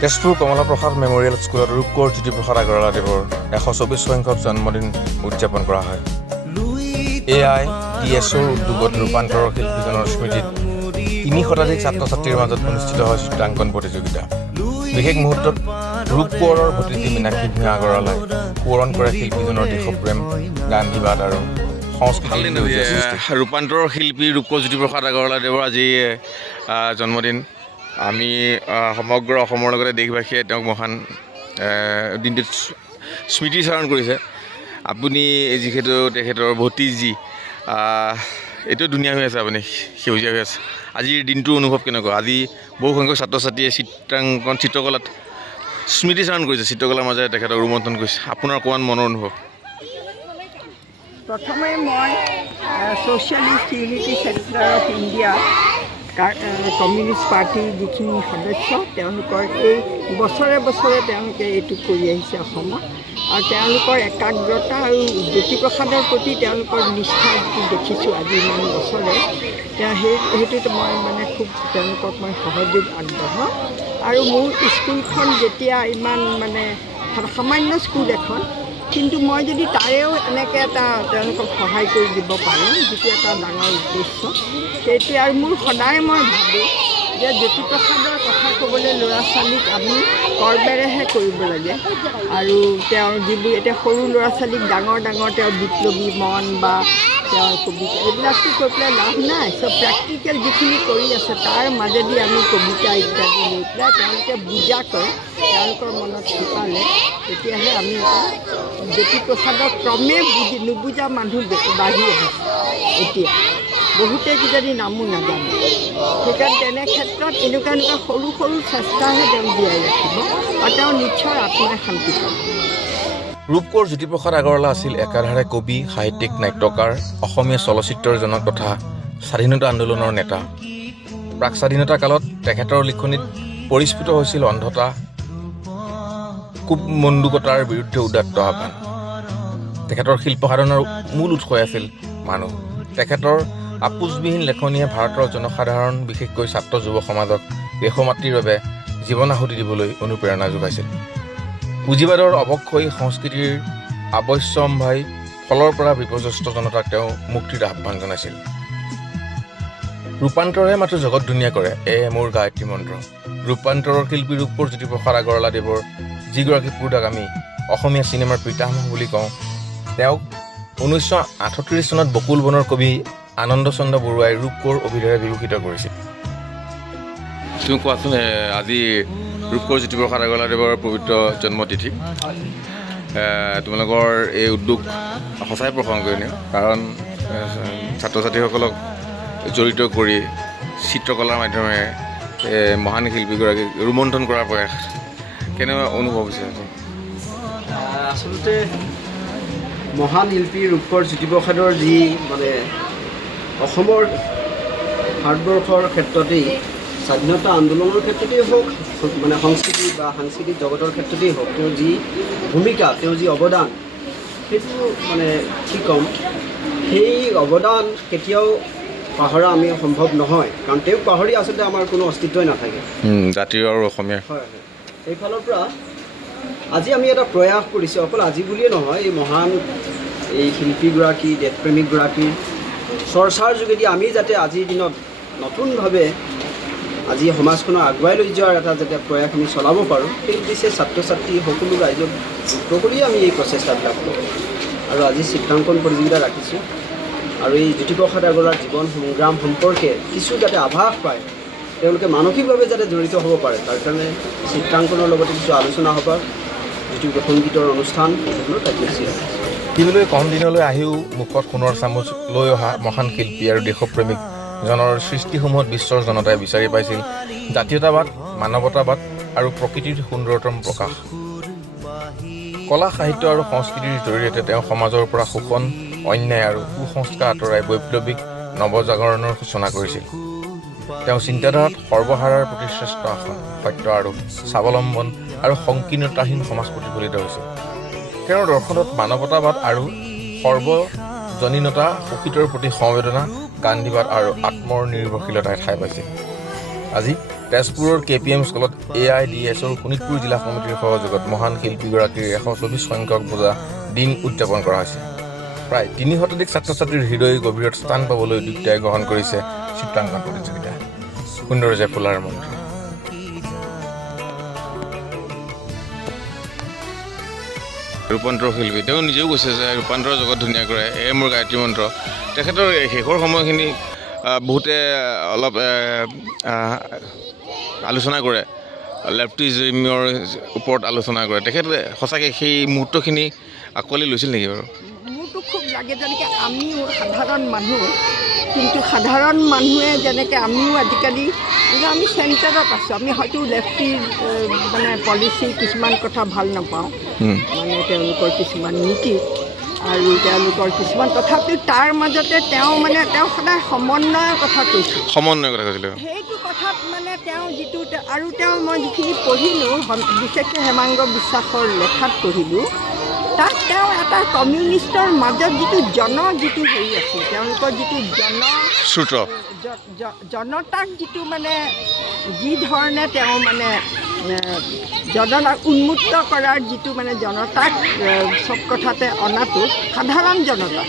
Tezpur Kamalaprasad memorial স্কুলত ৰূপকোঁৱৰ জ্যোতিপ্ৰসাদ আগৰৱালাদেৱৰ 124 সংখ্যক জন্মদিন উদযাপন কৰা হয়। AITSৰ উদ্যোগত ৰূপান্তৰৰ শিল্পীজনৰ স্মৃতিত 3 শতাধিক ছাত্ৰ ছাত্ৰীৰ মাজত অনুষ্ঠিত হয় চিত্ৰাংকন প্ৰতিযোগিতা। বিশেষ মুহূৰ্তত ৰূপকোঁৱৰৰ ভতিজী মীনাক্ষী ভূঞা আগৰৱালাই সোঁৱৰণ কৰে শিল্পীজনৰ দেশপ্ৰেম, গান্ধীবাদ আৰু সংস্কৃতিৰ ৰূপান্তৰৰ শিল্পী ৰূপকোঁৱৰ জ্যোতিপ্ৰসাদ আগৰৱালাদেৱৰ আজি জন্মদিন। আমি সমগ্ৰ অসমৰ লগতে দেশবাসীয়ে তেওঁক মহান দিনটোত স্মৃতিচাৰণ কৰিছে। আপুনি যিহেতু তেখেতৰ ভতিজী, এইটো ধুনীয়া হৈ আছে, আপুনি সেউজীয়া হৈ আছে। আজিৰ দিনটোৰ অনুভৱ কেনেকুৱা? আজি বহুসংখ্যক ছাত্ৰ ছাত্ৰীয়ে চিত্ৰকলাত স্মৃতিচাৰণ কৰিছে, চিত্ৰকলাৰ মাজেৰে তেখেতক ৰোমন্থন কৰিছে। আপোনাৰ অকণমান মনৰ অনুভৱ? প্ৰথমে মই socialist unity centre of India communist পাৰ্টীৰ যিখিনি সদস্য, তেওঁলোকৰ এই বছৰে বছৰে তেওঁলোকে এইটো কৰি আহিছে অসমত, আৰু তেওঁলোকৰ একাগ্ৰতা আৰু জ্যোতিপ্ৰসাদৰ প্ৰতি তেওঁলোকৰ নিষ্ঠা যিটো দেখিছোঁ আজি ইমান বছৰে, সেইটোত মই খুব তেওঁলোকক মই সহযোগ আগবঢ়াওঁ। আৰু মোৰ স্কুলখন যেতিয়া ইমান সামান্য স্কুল এখন, কিন্তু মই যদি তাৰেও এনেকৈ এটা তেওঁলোকক সহায় কৰি দিব পাৰোঁ, যিটো এটা ডাঙৰ উদ্দেশ্য, সেইটোৱে। আৰু মোৰ সদায় মই ভাবোঁ যে জ্যোতিপ্ৰসাদৰ কথা ক'বলৈ ল'ৰা ছোৱালীক আমি কৰ্মেৰেহে কৰিব লাগে। আৰু তেওঁৰ যিবোৰ এতিয়া সৰু ল'ৰা ছোৱালীক ডাঙৰ তেওঁৰ বিপ্লৱী মন বা তেওঁৰ কবিতা এইবিলাকতো কৈ পেলাই লাভ নাই। চ' প্ৰেক্টিকেল যিখিনি কৰি আছে তাৰ মাজেদি আমি কবিতা ইত্যাদি লৈ পেলাই তেওঁলোকে বুজা কৰে, তেওঁলোকৰ মনত শিকালে, তেতিয়াহে আমি জ্যোতিপ্ৰসাদৰ ক্ৰমে নুবুজা মানুহ বাঢ়ি আহিছে। এতিয়া বহুতে কিজানি নামো নাজানে। সেইকাৰণে তেনে ক্ষেত্ৰত এনেকুৱা সৰু সৰু চেষ্টাহে তেওঁ জীয়াই ৰাখিব, আৰু তেওঁ নিশ্চয় আত্মাই শান্তি পাব। ৰূপকোঁৱৰ জ্যোতিপ্ৰসাদ আগৰৱালা আছিল একাধাৰে কবি, সাহিত্যিক, নাট্যকাৰ, অসমীয়া চলচ্চিত্ৰৰ জনক তথা স্বাধীনতা আন্দোলনৰ নেতা। প্ৰাক স্বাধীনতা কালত তেখেতৰ লিখনিত পৰিস্ফুট হৈছিল অন্ধতা, কুপমণ্ডুকতাৰ বিৰুদ্ধে উদাত্ত আহ্বান। তেখেতৰ শিল্প সাধনাৰ মূল উৎসই আছিল মানুহ। তেখেতৰ আপোচবিহীন লেখনিয়ে ভাৰতৰ জনসাধাৰণ, বিশেষকৈ ছাত্ৰ যুৱ সমাজক দেশমাতৃৰ বাবে জীৱন আহুতি দিবলৈ অনুপ্ৰেৰণা যোগাইছিল। পুঁজিবাদৰ অৱক্ষয়ী সংস্কৃতিৰ আৱশ্যম্ভাৱী ফলৰ পৰা বিপৰ্যস্ত জনতাক তেওঁ মুক্তিৰ আহ্বান জনাইছিল। ৰূপান্তৰে মাথো জগত ধুনীয়া কৰে, এয়ে মোৰ গায়ত্ৰী মন্ত্ৰ। ৰূপান্তৰৰ শিল্পী ৰূপকোঁৱৰ জ্যোতিপ্ৰসাদ আগৰৱালাদেৱৰ যিগৰাকী পুৰুষক আমি অসমীয়া চিনেমাৰ পিতামহ বুলি কওঁ, তেওঁক 1938 চনত বকুল বনৰ কবি আনন্দ চন্দ্ৰ বৰুৱাই ৰূপকোঁৱৰ অভিধাৰে বিভূষিত কৰিছিল। তুমি কোৱাচোন, আজি ৰূপকোঁৱৰ জ্যোতিপ্ৰসাদ আগৰৱালাদেৱৰ পবিত্ৰ জন্মতিথি, তোমালোকৰ এই উদ্যোগ সঁচাই প্ৰশংসনীয়, কাৰণ ছাত্ৰ ছাত্ৰীসকলক জড়িত কৰি চিত্ৰকলাৰ মাধ্যমেৰে মহান শিল্পীগৰাকীক ৰোমন্থন কৰাৰ প্ৰয়াস, কেনেকুৱা অনুভৱ হৈছে? আচলতে মহান শিল্পী ৰূপকোঁৱৰ জ্যোতিপ্ৰসাদৰ যি অসমৰ ভাৰতবৰ্ষৰ ক্ষেত্ৰতেই, স্বাধীনতা আন্দোলনৰ ক্ষেত্ৰতেই হওক, সংস্কৃতি বা সাংস্কৃতিক জগতৰ ক্ষেত্ৰতেই হওক, তেওঁৰ যি ভূমিকা, তেওঁৰ যি অৱদান, সেইটো কি ক'ম, সেই অৱদান কেতিয়াও পাহৰা আমি সম্ভৱ নহয়, কাৰণ তেওঁক পাহৰি আচলতে আমাৰ কোনো অস্তিত্বই নাথাকে, জাতিৰ আৰু অসমীয়া। হয়। সেইফালৰ পৰা আজি আমি এটা প্ৰয়াস কৰিছোঁ, অকল আজি বুলিয়ে নহয়, এই মহান এই শিল্পীগৰাকী, দেশপ্ৰেমিকগৰাকীৰ চৰ্চাৰ যোগেদি আমি যাতে আজিৰ দিনত নতুনভাৱে আজি সমাজখনক আগুৱাই লৈ যোৱাৰ এটা যাতে প্ৰয়াস আমি চলাব পাৰোঁ, সেই উদ্দেশ্যে ছাত্ৰ ছাত্ৰী সকলো ৰাইজক যুক্ত কৰিয়ে আমি এই প্ৰচেষ্টাবিলাক কৰোঁ। আৰু আজি চিত্ৰাংকন প্ৰতিযোগিতা ৰাখিছোঁ, আৰু এই জ্যোতিপ্ৰসাদ আগৰৱালাৰ জীৱন সংগ্ৰাম সম্পৰ্কে কিছু যাতে আভাস পায়, তেওঁলোকে মানসিকভাৱে যাতে জড়িত হ'ব পাৰে, তাৰ কাৰণে চিত্ৰাংকনৰ লগতে কিছু আলোচনা সভা, যিটো সংগীতৰ অনুষ্ঠান, এইবোৰ কাৰ্যসূচী আছে। পৃথিৱীলৈ কম দিনলৈ আহিও মুখত সোণৰ চামুচ লৈ অহা মহান শিল্পী আৰু দেশপ্ৰেমিক জনৰ সৃষ্টিসমূহত বিশ্বৰ জনতাই বিচাৰি পাইছিল জাতীয়তাবাদ, মানৱতাবাদ আৰু প্ৰকৃতিৰ সুন্দৰতম প্ৰকাশ। কলা, সাহিত্য আৰু সংস্কৃতিৰ জৰিয়তে তেওঁ সমাজৰ পৰা শোষণ, অন্যায় আৰু কুসংস্কাৰ আঁতৰাই বৈপ্লৱিক নৱজাগৰণৰ সূচনা কৰিছিল। তেওঁ চিন্তাধাৰাত সৰ্বহাৰাৰ প্ৰতি শ্ৰেষ্ঠ আসন, সত্য আৰু স্বাৱলম্বন আৰু সংকীৰ্ণতাহীন সমাজ প্ৰতিফলিত হৈছিল। তেওঁৰ দৰ্শনত মানৱতাবাদ আৰু সৰ্বজনীনতা, প্ৰকৃতিৰ প্ৰতি সমবেদনা, গান্ধীবাদ আৰু আত্মৰ নিৰ্ভৰশীলতাই ঠাই পাইছিল। আজি তেজপুৰৰ KPM স্কুলত AIDSৰ শোণিতপুৰ জিলা সমিতিৰ সহযোগত মহান শিল্পীগৰাকীৰ 124 সংখ্যক পূজা দিন উদযাপন কৰা হৈছে। প্ৰায় 3 শতাধিক ছাত্ৰ ছাত্ৰীৰ হৃদয় গভীৰত স্থান পাবলৈ দুয়োটাই গ্ৰহণ কৰিছে চিত্ৰাংকন প্ৰতিযোগিতা। সুন্দৰজে ফুলাৰ মন্ত্ৰী ৰূপান্তৰ শিল্পী তেওঁ নিজেও কৈছে যে ৰূপান্তৰ জগত ধুনীয়া কৰে, মোৰ গায়ত্ৰী মন্ত্ৰ। তেখেতৰ শেষৰ সময়খিনি বহুতে অলপ আলোচনা কৰে, লেফটিজমৰ ওপৰত আলোচনা কৰে। তেখেতে সঁচাকৈ সেই মুহূৰ্তখিনি আঁকোৱালি লৈছিল নেকি বাৰু? মোৰতো খুব লাগে যেনেকৈ আমিও সাধাৰণ মানুহ, কিন্তু সাধাৰণ মানুহে যেনেকৈ আমিও আজিকালি আমি চেণ্টাৰত আছোঁ। আমি হয়তো লেফটিৰ মানে পলিচি কিছুমান কথা ভাল নাপাওঁ, মানে তেওঁলোকৰ কিছুমান নীতি আৰু তেওঁলোকৰ কিছুমান তথাপিও তাৰ মাজতে তেওঁ সদায় সমন্বয়ৰ কথা কৈছিল। সমন্বয়ৰ কথা কৈছিল। সেইটো কথাত মানে তেওঁ যিটো আৰু তেওঁ মই যিখিনি পঢ়িলোঁ, বিশেষকৈ হেমাংগ বিশ্বাসৰ লেখাত পঢ়িলোঁ, তাত তেওঁ এটা কমিউনিষ্টৰ মাজত যিটো হেৰি আছিল, তেওঁলোকৰ যিটো জনতাক যিটো মানে যি ধৰণে তেওঁ মানে জনতাক উন্মুক্ত কৰাৰ যিটো মানে জনতাক চব কথাতে অনাটো সাধাৰণ জনতা,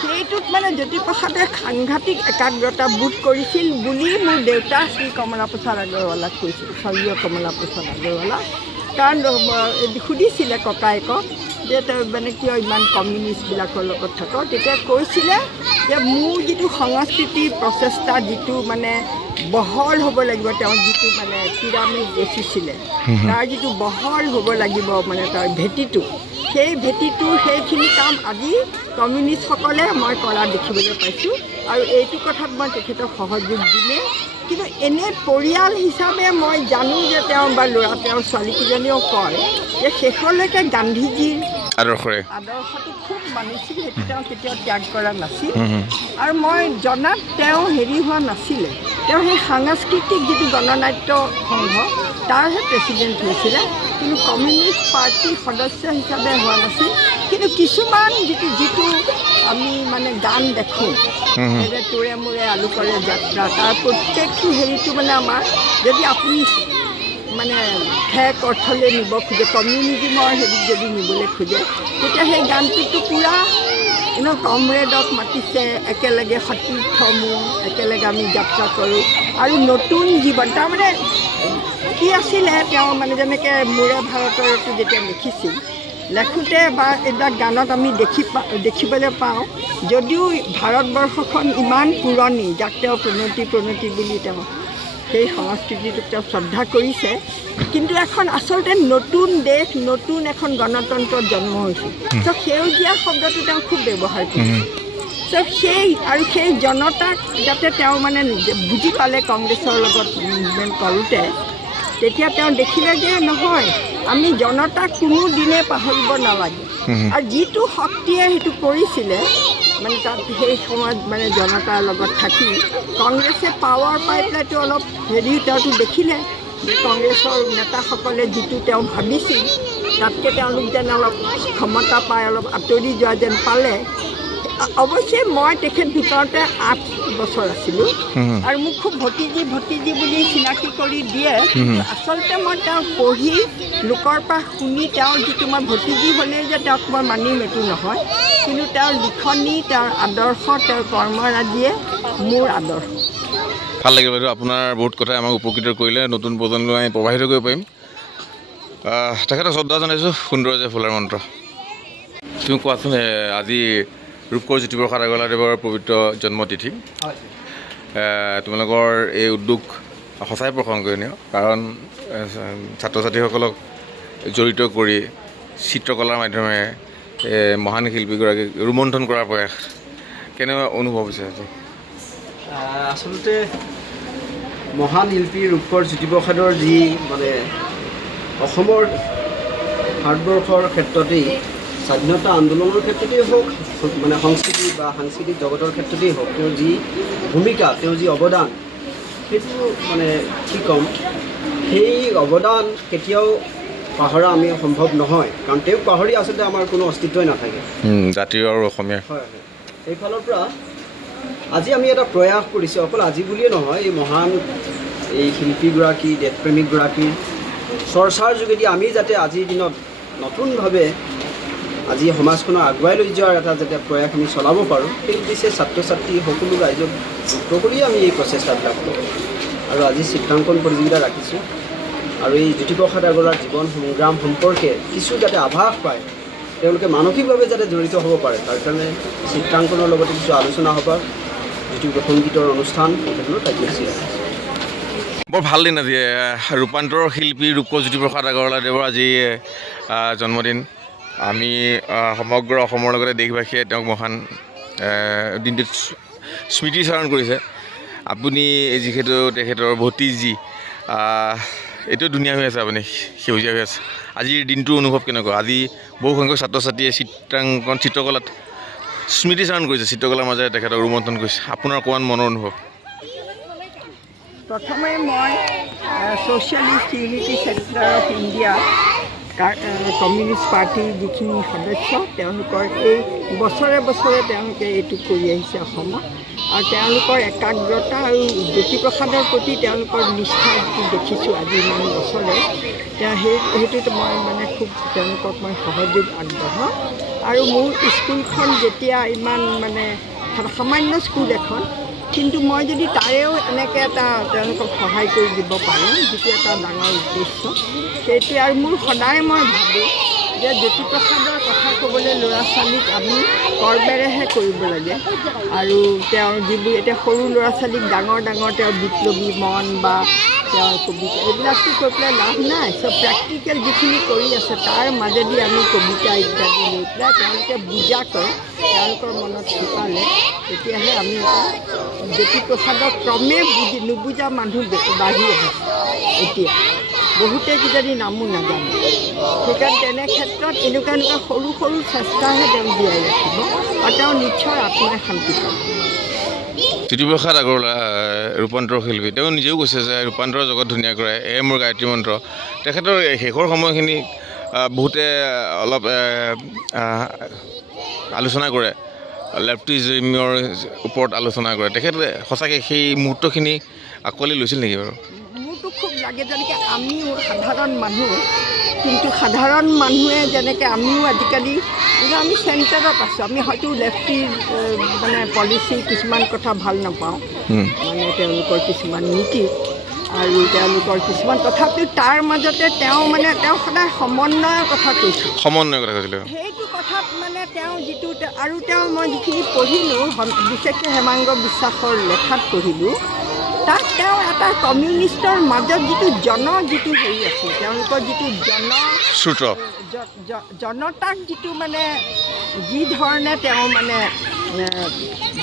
সেইটোত মানে জ্যোতিপ্ৰসাদে সাংঘাতিক একাগ্ৰতা বোধ কৰিছিল বুলি মোৰ দেউতা শ্ৰী কমলা প্ৰসাদ আগৰৱালাক কৈছিল, স্বৰ্গীয় কমলা প্ৰসাদ আগৰৱালা। কাৰণ সুধিছিলে ককায়েকক যে তই মানে কিয় ইমান কমিউনিষ্টবিলাকৰ লগত থাক, তেতিয়া কৈছিলে যে মোৰ যিটো সংস্কৃতিৰ প্ৰচেষ্টা যিটো মানে বহল হ'ব লাগিব, তেওঁ যিটো মানে পিৰামিড ৰচিছিলে তাৰ যিটো বহল হ'ব লাগিব মানে তাৰ ভেটিটো, সেই ভেটিটোৰ সেইখিনি কাম আজি কমিউনিষ্টসকলে মই কৰা দেখিবলৈ পাইছোঁ। আৰু এইটো কথাত মই তেখেতক সহযোগ দিলে। কিন্তু এনে পৰিয়াল হিচাপে মই জানো যে তেওঁ বা তেওঁৰ ছোৱালীকেইজনীও কয় যে শেষলৈকে গান্ধীজীৰ আদৰ্শটো খুব মানিছিল, সেইটো তেওঁ কেতিয়াও ত্যাগ কৰা নাছিল। আৰু মই জনাত তেওঁ হেৰি হোৱা নাছিলে, তেওঁ সেই সাংস্কৃতিক যিটো গণনাট্য সংঘ তাৰহে প্ৰেচিডেণ্ট হৈছিলে, কিন্তু কমিউনিষ্ট পাৰ্টীৰ সদস্য হিচাপে হোৱা নাছিল। কিন্তু কিছুমান যিটো আমি মানে গান দেখোঁ, যে তোৰে মোৰে আলোকৰে যাত্ৰা, তাৰ প্ৰত্যেকটো হেৰিটো মানে আমাৰ যদি আপুনি মানে ঠেক অৰ্থলৈ নিব খোজে, কমিউনিজিমৰ হেৰিত যদি নিবলৈ খোজে, তেতিয়া সেই গানটোতো পূৰা কমৰেডক মাতিছে, একেলগে সতীৰ্থ মোৰ, একেলগে আমি যাত্ৰা কৰোঁ আৰু নতুন জীৱন। তাৰমানে কি আছিলে, তেওঁ মানে যেনেকৈ মোৰে ভাৰতৰটো যেতিয়া লিখিছিল, লেখোঁতে বা এইবিলাক গানত আমি দেখিবলৈ পাওঁ, যদিও ভাৰতবৰ্ষখন ইমান পুৰণি, যাক তেওঁ প্ৰণতি বুলি তেওঁ সেই সংস্কৃতিটোক তেওঁ শ্ৰদ্ধা কৰিছে, কিন্তু এখন আচলতে নতুন দেশ, নতুন এখন গণতন্ত্ৰত জন্ম হৈছিল। চ' সেউজীয়া শব্দটো তেওঁ খুব ব্যৱহাৰ কৰিছে। চ' সেই জনতাক যাতে তেওঁ মানে বুজি পালে কংগ্ৰেছৰ লগত মুভমেণ্ট কৰোঁতে, তেতিয়া তেওঁ দেখিলে যে নহয়, আমি জনতাক কোনো দিনে পাহৰিব নালাগে। আৰু যিটো শক্তিয়ে সেইটো কৰিছিলে, মানে তাত সেই সময়ত মানে জনতাৰ লগত থাকি কংগ্ৰেছে পাৱাৰ পাই পেলাইতো অলপ হেৰি তেওঁতো দেখিলে যে কংগ্ৰেছৰ নেতাসকলে যিটো তেওঁ ভাবিছিল, তাতকৈ তেওঁলোক যেন অলপ ক্ষমতা পাই অলপ আঁতৰি যোৱা যেন পালে। অৱশ্যে মই তেখেত ঢুকাওঁতে 8 বছৰ আছিলোঁ আৰু মোক খুব ভতিজী বুলি চিনাকি কৰি দিয়ে। আচলতে মই তেওঁক পঢ়ি লোকৰ পৰা শুনি তেওঁৰ যিটো মই ভতিজী হ'লেই যে তেওঁক মই মানিম এইটো নহয়, কিন্তু তেওঁৰ লিখনি, তেওঁৰ আদৰ্শ, তেওঁৰ কৰ্মৰাজিয়ে মোৰ আদৰ্শ। ভাল লাগিল বাইদেউ, আপোনাৰ বহুত কথাই আমাক উপকৃত কৰিলে, নতুন প্ৰজন্মই আমি প্ৰবাহিত কৰিব পাৰিম। তেখেতক শ্ৰদ্ধা জনাইছোঁ। সুন্দৰজে ফুলাৰ মন্ত্ৰ। তুমি কোৱাচোন, আজি ৰূপকোঁৱৰ জ্যোতিপ্ৰসাদ আগৰৱালাদেৱৰ পবিত্ৰ জন্মতিথি, তোমালোকৰ এই উদ্যোগ সঁচাই প্ৰশংসনীয়, কাৰণ ছাত্ৰ ছাত্ৰীসকলক জড়িত কৰি চিত্ৰকলাৰ মাধ্যমেৰে মহান শিল্পীগৰাকীক ৰোমন্থন কৰাৰ প্ৰয়াস, কেনেকুৱা অনুভৱ হৈছে? আচলতে মহান শিল্পী ৰূপকোঁৱৰ জ্যোতিপ্ৰসাদৰ যি মানে অসমৰ ভাৰতবৰ্ষৰ ক্ষেত্ৰতেই, স্বাধীনতা আন্দোলনৰ ক্ষেত্ৰতেই হওক, মানে সংস্কৃতি বা সাংস্কৃতিক জগতৰ ক্ষেত্ৰতেই হওক, তেওঁৰ যি ভূমিকা, তেওঁৰ যি অৱদান, সেইটো মানে কি ক'ম, সেই অৱদান কেতিয়াও পাহৰা আমি সম্ভৱ নহয়, কাৰণ তেওঁক পাহৰি আচলতে আমাৰ কোনো অস্তিত্বই নাথাকে, জাতীয় আৰু অসমীয়া। হয়। এইফালৰ পৰা আজি আমি এটা প্ৰয়াস কৰিছোঁ, অকল আজি বুলিয়ে নহয়, এই মহান এই শিল্পীগৰাকী দেশপ্ৰেমিকগৰাকীৰ চৰ্চাৰ যোগেদি আমি যাতে আজিৰ দিনত নতুনভাৱে আজি সমাজখনক আগুৱাই লৈ যোৱাৰ এটা যাতে প্ৰয়াস আমি চলাব পাৰোঁ, সেই উদ্দেশ্যে ছাত্ৰ ছাত্ৰী সকলো ৰাইজক যুক্ত কৰিয়ে আমি এই প্ৰচেষ্টাবিলাক কৰোঁ। আৰু আজি চিত্ৰাংকন প্ৰতিযোগিতা ৰাখিছোঁ আৰু এই জ্যোতিপ্ৰসাদ আগৰৱালাৰ জীৱন সংগ্ৰাম সম্পৰ্কে কিছু যাতে আভাস পায়, তেওঁলোকে মানসিকভাৱে যাতে জড়িত হ'ব পাৰে, তাৰ কাৰণে চিত্ৰাংকনৰ লগতে কিছু আলোচনা সভা, সংগীতৰ অনুষ্ঠান এই ধৰণৰ কাৰ্যসূচী ৰাখিছোঁ। বৰ ভাল দিন আজি ৰূপান্তৰৰ শিল্পী ৰূপকোঁৱৰ জ্যোতিপ্ৰসাদ আগৰৱালাদেৱৰ আজি জন্মদিন। আমি সমগ্ৰ অসমৰ লগতে দেশবাসীয়ে তেওঁক মহান দিনটোত স্মৃতিচাৰণ কৰিছে। আপুনি যিহেতু তেখেতৰ ভতিজী, এইটো ধুনীয়া হৈ আছে, আপুনি সেউজীয়া হৈ আছে। আজিৰ দিনটোৰ অনুভৱ কেনেকুৱা? আজি বহুসংখ্যক ছাত্ৰ ছাত্ৰীয়ে চিত্ৰকলাত স্মৃতিচাৰণ কৰিছে, চিত্ৰকলাৰ মাজেৰে তেখেতক ৰোমন্থন কৰিছে। আপোনাৰ অকণমান মনৰ অনুভৱ? প্ৰথমে মই socialist unity centre of India communist পাৰ্টীৰ যিখিনি সদস্য, তেওঁলোকৰ এই বছৰে বছৰে তেওঁলোকে এইটো কৰি আহিছে অসমত, আৰু তেওঁলোকৰ একাগ্ৰতা আৰু জ্যোতিপ্ৰসাদৰ প্ৰতি তেওঁলোকৰ নিষ্ঠা যিটো দেখিছোঁ আজি ইমান বছৰে, সেইটোত মই মানে খুব তেওঁলোকক মই সহযোগ আগবঢ়াওঁ। আৰু মোৰ স্কুলখন যেতিয়া ইমান মানে সামান্য স্কুল এখন, কিন্তু মই যদি তাৰেও এনেকৈ এটা তেওঁলোকক সহায় কৰি দিব পাৰোঁ, যিটো এটা ডাঙৰ উদ্দেশ্য, সেইটোৱে। আৰু মোৰ সদায় মই ভাবোঁ যে জ্যোতিপ্ৰসাদৰ কথা ক'বলৈ ল'ৰা ছোৱালীক আমি কৰ্মেৰেহে কৰিব লাগে। আৰু তেওঁৰ যিবোৰ এতিয়া সৰু ল'ৰা ছোৱালীক ডাঙৰ ডাঙৰ তেওঁৰ বিপ্লৱী মন বা তেওঁৰ কবিতা এইবিলাকতো কৈ পেলাই লাভ নাই। চব প্ৰেক্টিকেল যিখিনি কৰি আছে তাৰ মাজেদি আমি কবিতা ইত্যাদি লৈ পেলাই তেওঁলোকে বুজা কৰে, তেওঁলোকৰ মনত শিকালে, তেতিয়াহে আমি এটা জ্যোতিপ্ৰসাদক ক্ৰমে নুবুজা মানুহ বাঢ়ি আহিছে। এতিয়া বহুতে কিজানি নামো নাজানে, সেইকাৰণে তেনে ক্ষেত্ৰত এনেকুৱা এনেকুৱা সৰু সৰু চেষ্টাহে তেওঁ জীয়াই ৰাখিব আৰু তেওঁ নিশ্চয় আত্মাই শান্তি পাব। জ্যোতিপ্ৰসাদ আগৰৱালা ৰূপান্তৰ শিল্পী, তেওঁ নিজেও কৈছে যে ৰূপান্তৰ জগত ধুনীয়া কৰে, মোৰ গায়ত্ৰী মন্ত্ৰ। তেখেতৰ শেষৰ সময়খিনি বহুতে অলপ আলোচনা কৰে, লেফটিজিমৰ ওপৰত আলোচনা কৰে। তেখেতে সঁচাকৈ সেই মুহূৰ্তখিনি আঁকোৱালি লৈছিল নেকি বাৰু? মোৰতো খুব লাগে যেনেকৈ আমিও সাধাৰণ মানুহ, কিন্তু সাধাৰণ মানুহে যেনেকৈ আমিও আজিকালি আমি চেণ্টাৰত আছোঁ, আমি হয়তো লেফটিৰ মানে পলিচি কিছুমান কথা ভাল নাপাওঁ, মানে তেওঁলোকৰ কিছুমান নীতি আৰু তেওঁলোকৰ কিছুমান, তথাপিও তাৰ মাজতে তেওঁ সদায় সমন্বয়ৰ কথা কৈছিল। সমন্বয়ৰ কথা কৈছিলে সেইটো কথাত মানে তেওঁ যিটো, আৰু তেওঁ মই যিখিনি পঢ়িলোঁ, বিশেষকৈ হেমাংগ বিশ্বাসৰ লেখাত পঢ়িলোঁ, তাত তেওঁ এটা কমিউনিষ্টৰ মাজত যিটো হেৰি আছিল, তেওঁলোকৰ যিটো জনতাক যিটো মানে যি ধৰণে তেওঁ মানে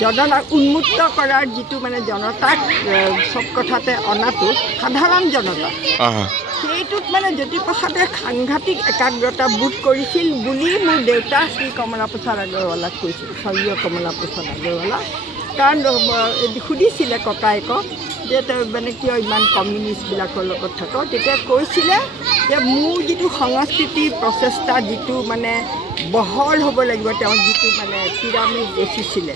জনতাক উন্মুক্ত কৰাৰ যিটো মানে জনতাক চব কথাতে অনাটো সাধাৰণ জনতা, সেইটোত মানে জ্যোতিপ্ৰসাদে সাংঘাতিক একাগ্ৰতা বোধ কৰিছিল বুলি মোৰ দেউতা শ্ৰী কমলা প্ৰসাদ আগৰৱালাক কৈছিল, স্বৰ্গীয় কমলা প্ৰসাদ আগৰৱালা। কাৰণ সুধিছিলে ককায়েকক যে তই মানে কিয় ইমান কমিউনিষ্টবিলাকৰ লগত থাক, তেতিয়া কৈছিলে যে মোৰ যিটো সংস্কৃতিৰ প্ৰচেষ্টা যিটো মানে বহল হ'ব লাগিব, তেওঁ যিটো মানে পিৰামিড ৰচিছিলে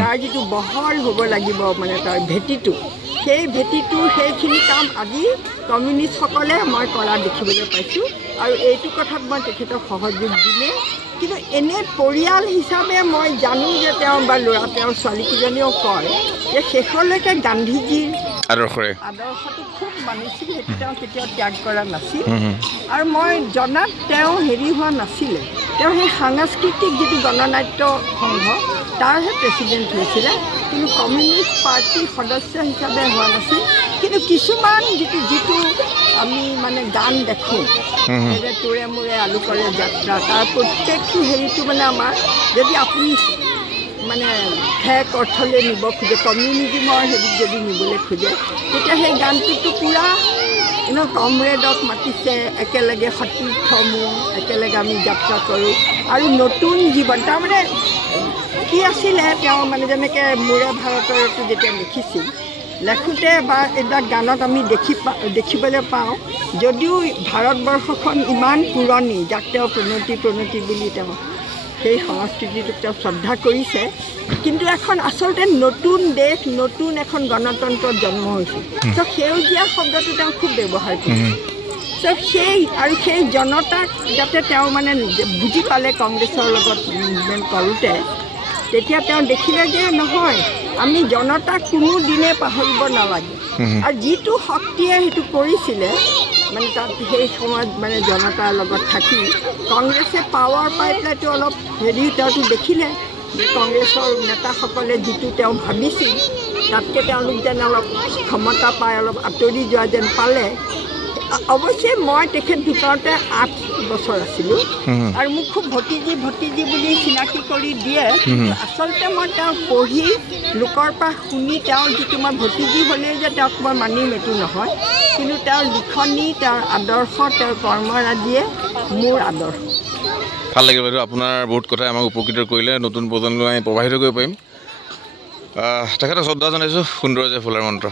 তাৰ যিটো বহল হ'ব লাগিব মানে তাৰ ভেটিটো, সেই ভেটিটোৰ সেইখিনি কাম আজি কমিউনিষ্টসকলে মই কৰা দেখিবলৈ পাইছোঁ। আৰু এইটো কথাত মই তেখেতক সহযোগ দিমেই। কিন্তু এনে পৰিয়াল হিচাপে মই জানো যে তেওঁ বা তেওঁৰ ছোৱালীকেইজনীয়েও কয় যে শেষলৈকে গান্ধীজীৰ আদৰ্শটো খুব মানিছিল, সেইটো তেওঁ কেতিয়াও ত্যাগ কৰা নাছিল। আৰু মই জনাত তেওঁ হেৰি হোৱা নাছিলে, তেওঁ সেই সাংস্কৃতিক যিটো গণনাট্য সংঘ তাৰহে প্ৰেচিডেণ্ট হৈছিলে, কিন্তু কমিউনিষ্ট পাৰ্টীৰ সদস্য হিচাপে হোৱা নাছিল। কিন্তু কিছুমান যিটো আমি মানে গান দেখোঁ, যে তোৰে মোৰে আলু কৰে যাত্ৰা, তাৰ প্ৰত্যেকটো হেৰিটো মানে আমাৰ যদি আপুনি মানে ঠেক অৰ্থলৈ নিব খোজে, কমিউনিজিমৰ হেৰিত যদি নিবলৈ খোজে, তেতিয়া সেই গানটোতো পূৰা কমৰেডক মাতিছে, একেলগে সতীৰ্থ মোৰ, একেলগে আমি যাত্ৰা কৰোঁ আৰু নতুন জীৱন। তাৰমানে কি আছিলে, তেওঁ মানে যেনেকৈ মোৰে ভাৰতৰটো যেতিয়া লিখিছিল, লেখোঁতে বা এইবিলাক গানত আমি দেখিবলৈ পাওঁ, যদিও ভাৰতবৰ্ষখন ইমান পুৰণি, যাক তেওঁ প্ৰণতি বুলি তেওঁ সেই সংস্কৃতিটোক তেওঁ শ্ৰদ্ধা কৰিছে কিন্তু এখন আচলতে নতুন দেশ নতুন এখন গণতন্ত্ৰত জন্ম হৈছিল চ' সেউজীয়া শব্দটো তেওঁ খুব ব্যৱহাৰ কৰিছে চ' সেই জনতাক যাতে তেওঁ মানে বুজি পালে কংগ্ৰেছৰ লগত মুভমেণ্ট কৰোঁতে তেতিয়া তেওঁ দেখিলে যে নহয় আমি জনতাক কোনোদিনে পাহৰিব নালাগে আৰু যিটো শক্তিয়ে সেইটো কৰিছিলে মানে তাত সেই সময়ত মানে জনতাৰ লগত থাকি কংগ্ৰেছে পাৱাৰ পাই পেলাইতো অলপ তেওঁতো দেখিলে যে কংগ্ৰেছৰ নেতাসকলে যিটো তেওঁ ভাবিছিল তাতকৈ তেওঁলোক যেন অলপ ক্ষমতা পাই অলপ আঁতৰি যোৱা যেন পালে অৱশ্যে মই তেখেত ঢুকাওঁতে 8 বছৰ আছিলোঁ আৰু মোক খুব ভতিজী বুলি চিনাকি কৰি দিয়ে আচলতে মই তেওঁক পঢ়ি লোকৰ পৰা শুনি তেওঁৰ যিটো মই ভতিজী হ'লেই যে তেওঁক মই মানিম এইটো নহয় কিন্তু তেওঁৰ লিখনি তেওঁৰ আদৰ্শ তেওঁৰ কৰ্মৰাজিয়ে মোৰ আদৰ্শ ভাল লাগিল বাইদেউ আপোনাৰ বহুত কথাই আমাক উপকৃত কৰিলে নতুন প্ৰজন্মলৈ আমি প্ৰবাহিত কৰিব পাৰিম তেখেতক শ্ৰদ্ধা জনাইছোঁ সুন্দৰ যে ফুলাৰ মন্ত্ৰ